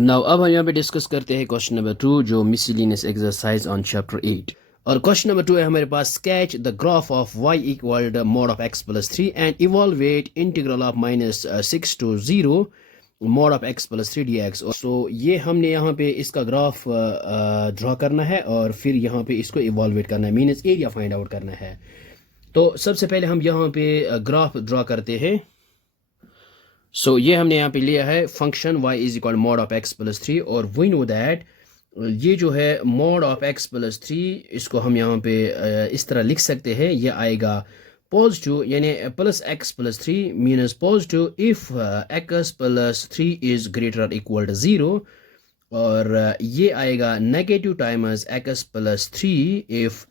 Now अब हम यहाँ पे डिस्कस करते हैं क्वेश्चन नंबर 2 जो मिसलिनियस एक्सरसाइज ऑन चैप्टर 8। और क्वेश्चन नंबर 2 है हमारे पास, sketch the graph of y equal mod of x plus 3 and evaluate integral of -6 to 0 mod of x plus 3 dx। So ये हमने यहाँ पे इसका ग्राफ ड्रॉ करना है और फिर यहाँ पे इसको इवॉल्वेट करना है, मीन्स एरिया फाइंड आउट करना है। तो सबसे पहले हम यहाँ पे ग्राफ ड्रॉ करते हैं। सो ये हमने यहाँ पे लिया है function y is equal mod of x plus 3 और वी नो दैट ये जो है मॉड ऑफ x प्लस 3 इसको हम यहाँ पे इस तरह लिख सकते हैं, ये आएगा पॉजिटिव यानी plus x plus 3 minus positive if x plus 3 is greater equal to 0 और ये आएगा negative times x plus 3 if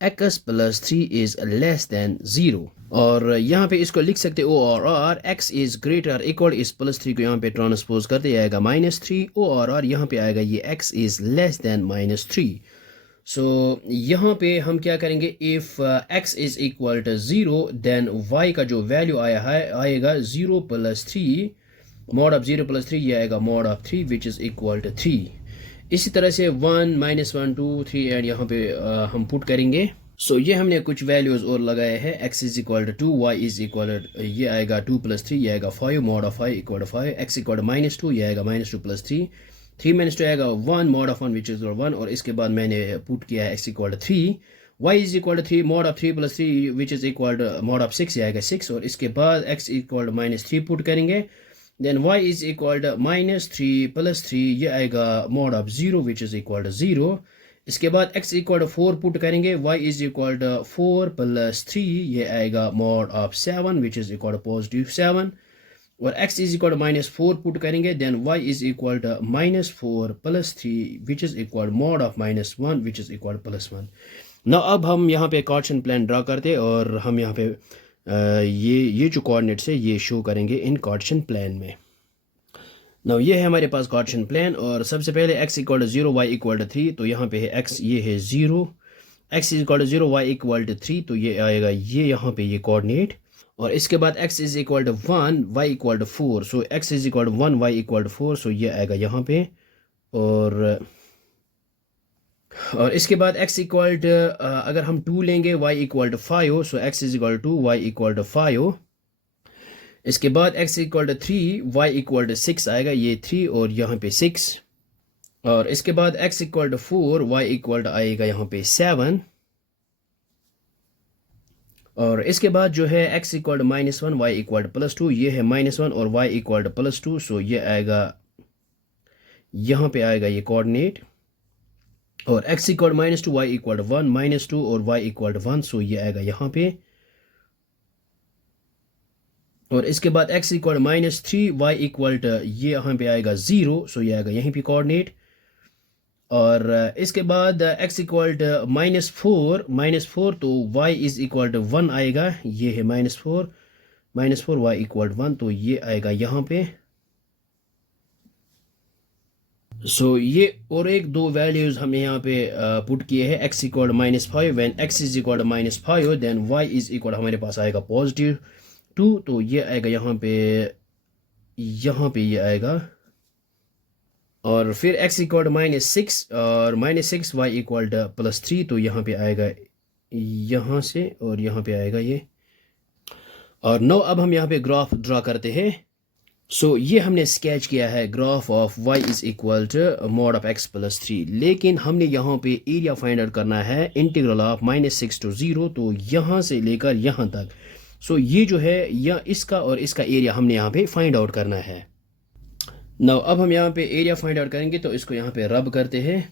x plus 3 is less than 0। और यहाँ पे इसको लिख सकते ओ और or, x is greater equal इस प्लस 3 को यहाँ पे ट्रांसपोज करते आएगा -3 ओ और आर, यहाँ पे आएगा ये x is less than -3। So यहाँ पे हम क्या करेंगे, if x is equal to 0 then y का जो वैल्यू आया है आएगा 0 प्लस 3, मॉड ऑफ 0 प्लस 3 ये आएगा mod of 3 which is equal to 3। इसी तरह से 1 -1 2 3 एंड यहाँ पे हम पुट करेंगे। सो ये हमने कुछ वैल्यूज और लगाए हैं, x is equal to 2, y is equal ये आएगा 2 प्लस 3 ये आएगा 5, mod of 5 equal to 5, x equal -2 ये आएगा -2 प्लस 3, 3 -2 आएगा 1, मॉड ऑफ 1 विच इज 1 और इसके बाद मैंने पुट किया है x equal to 3, y is equal to 3, mod of 3 plus 3 which is equal to mod of 6 ये आएगा 6 और इसके बाद x इक्वल टू -3 पुट करेंगे, then y is equal to -3 plus 3 ये आएगा mod of 0 which is equal to 0। इसके बाद x इक्वल टू 4 पुट करेंगे, y is equal to 4 plus 3 ये आएगा mod of 7 which is equal to positive 7 और x is equal to -4 put करेंगे, then y is equal to -4 plus 3 which is equal mod of -1 which is equal plus 1। ना अब हम यहाँ पे Cartesian plan draw करते और हम यहाँ पे ये जो कोऑर्डिनेट्स है ये शो करेंगे इन कार्टेशियन प्लान में। नाउ ये है हमारे पास कार्टेशियन प्लान और सबसे पहले x equal to 0 y equal to 3, तो यहाँ पे है x ये है 0, x equal to 0 y equal to 3 तो ये आएगा ये यहाँ पे ये कोऑर्डिनेट और इसके बाद x is equal to 1 y equal to 4, so x is equal to 1 y equal to 4 so ये आएगा यहाँ पे और इसके बाद x इक्वल टू अगर हम 2 लेंगे y equal to 5 so x is equal to 2 y equal to 5। इसके बाद x equal to 3 y equal to 6 आएगा ये 3 और यहाँ पे 6 और इसके बाद x equal to 4 y equal to आएगा यहाँ पे 7 और इसके बाद जो है x equal to -1 y equal to plus 2 ये है -1 और y equal to plus 2 so ये आएगा यहाँ पे आएगा ये कोऑर्डिनेट और x equal to -2 y equal to 1 -2 और y इक्वल टू 1 सो ये आएगा यहाँ पे और इसके बाद x equal -3 y equal to ये यहाँ पे आएगा 0 सो ये आएगा यहीं पे कोऑर्डिनेट और इसके बाद x इक्वल टू -4 तो y इज इक्वल टू 1 आएगा, ये है -4 y इक्वल टू 1 तो ये आएगा यहाँ पे। सो ये और एक दो वैल्यूज हमने यहाँ पे पुट किए हैं, x equal to -5 when x is equal to -5 then y is equal हमारे पास आएगा पॉजिटिव 2 तो ये आएगा यहाँ पे ये आएगा और फिर x इक्वल टू -6 और -6 y इक्वल टू प्लस 3 तो यहाँ पे आएगा यहाँ से और यहाँ पे आएगा ये और नो अब हम यहाँ पे ग्राफ ड्रा करते हैं। सो ये हमने स्केच किया है graph of y is equal to mod of x plus 3, लेकिन हमने यहाँ पे एरिया फाइंड आउट करना है इंटीग्रल ऑफ -6 to 0 तो यहाँ से लेकर यहाँ तक। सो ये जो है या इसका और इसका एरिया हमने यहाँ पे फाइंड आउट करना है। नाउ अब हम यहाँ पे एरिया फाइंड आउट करेंगे तो इसको यहाँ पे रब करते हैं।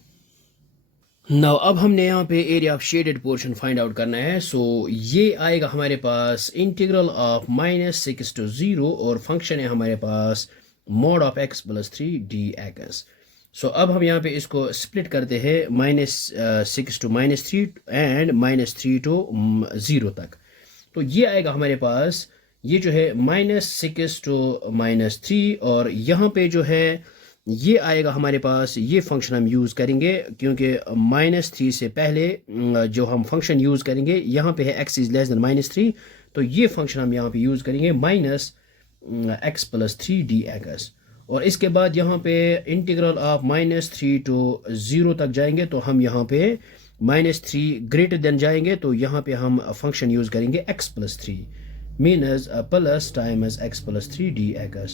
नाउ अब हमने यहाँ पे area of shaded portion find out करना है। सो ये आएगा हमारे पास इंटीग्रल ऑफ -6 to 0 और फंक्शन है हमारे पास mod of x plus 3 dx। So अब हम यहाँ पे इसको स्प्लिट करते हैं -6 to -3 एंड -3 to 0 तक, तो ये आएगा हमारे पास ये जो है -6 to -3 और यहाँ पे जो है ये आएगा हमारे पास ये फंक्शन हम यूज़ करेंगे क्योंकि -3 से पहले जो हम फंक्शन यूज़ करेंगे यहाँ पे है x इज लेस देन -3 तो ये फंक्शन हम यहाँ पे यूज़ करेंगे -x प्लस 3 dx और इसके बाद यहाँ पे इंटीग्रल ऑफ -3 to 0 तक जाएंगे तो हम यहाँ पे -3 ग्रेटर देन जाएंगे तो यहाँ पे हम फंक्शन यूज़ करेंगे x+3 मीनस plus times x+3 dx।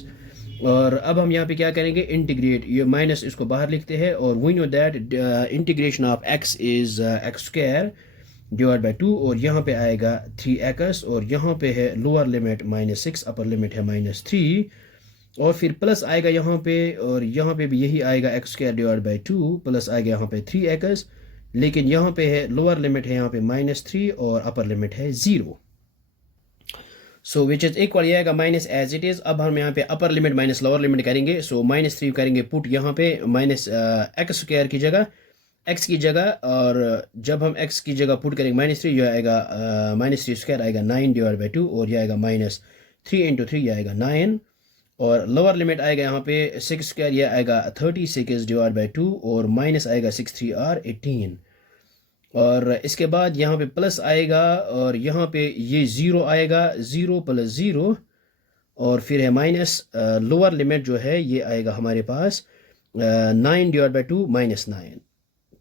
और अब हम यहाँ पे क्या करेंगे, इंटीग्रेट, ये माइनस इसको बाहर लिखते हैं और we know that integration of x is x² divide by 2 और यहाँ पे आएगा 3x और यहाँ पे है लोअर लिमिट -6, अपर लिमिट है -3 और फिर प्लस आएगा यहाँ पे और यहाँ पे भी यही आएगा x² डिवाइड बाई 2 प्लस आएगा यहाँ पे 3x, लेकिन यहाँ पे है लोअर लिमिट है यहाँ पे -3 और अपर लिमिट है 0। सो विच इज इक्वल, ये आएगा माइनस एज इट इज। अब हम यहाँ पे upper limit minus lower limit करेंगे। सो -3 करेंगे पुट यहाँ पे -x² की जगह x की जगह, और जब हम x की जगह पुट करेंगे -3 ये आएगा -3² आएगा 9 डिवाइड बाई 2 और ये आएगा -3 × 3 ये आएगा 9 और लोअर लिमिट आएगा यहाँ पे 6² ये आएगा 36 डिवाइड बाई 2 और माइनस आएगा 6 3 r 18 और इसके बाद यहाँ पे प्लस आएगा और यहाँ पे ये 0 आएगा, 0 + 0 और फिर है माइनस लोअर लिमिट जो है ये आएगा हमारे पास 9 डिवाइड बाई 2 -9।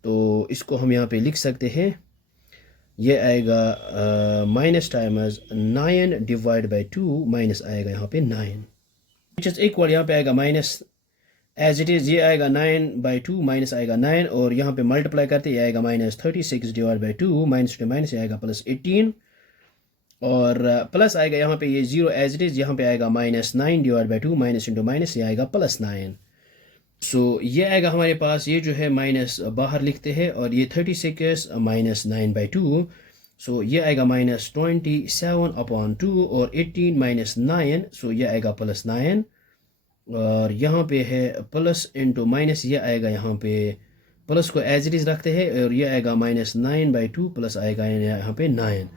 तो इसको हम यहाँ पे लिख सकते हैं, ये आएगा minus times 9 divide by 2 minus आएगा यहाँ पे 9 विच इज इक्वल, यहाँ पे आएगा माइनस एज इट इज, ये आएगा 9/2 माइनस आएगा 9 और यहाँ पे मल्टीप्लाई करते ये आएगा -36 divide by 2 minus two minus आएगा +18 और प्लस आएगा यहाँ पे ये 0 एज इट इज, यहाँ पे आएगा -9 divide by 2 minus into minus ये आएगा +9। सो ये आएगा हमारे पास, ये जो है माइनस बाहर लिखते हैं और ये 36 - 9/2 सो ये आएगा -27/2 और 18 - 9 सो ये आएगा +9 और यहाँ पे है प्लस इंटू माइनस ये आएगा यहाँ पे प्लस को एज इट इज रखते हैं और ये आएगा -9/2 प्लस आएगा यहाँ पे 9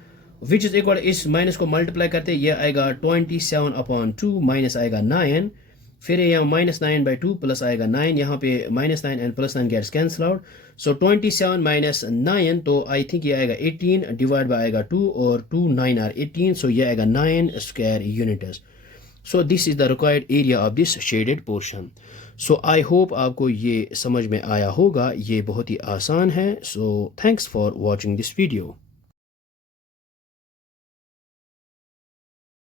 विच इज इक्वल, इस माइनस को मल्टीप्लाई करते हैं ये आएगा 27/2 माइनस आएगा 9 फिर यहाँ -9/2 प्लस आएगा 9 यहाँ पे -9 and +9 gets cancel out so 27 - 9 तो आई थिंक ये आएगा 18 डिवाइड बाय आएगा 2 और 2 9 आर 18 सो ये आएगा 9 square units. So this is the required area of this shaded portion. So I hope आपको ये समझ में आया होगा, ये बहुत ही आसान है। So thanks for watching this video.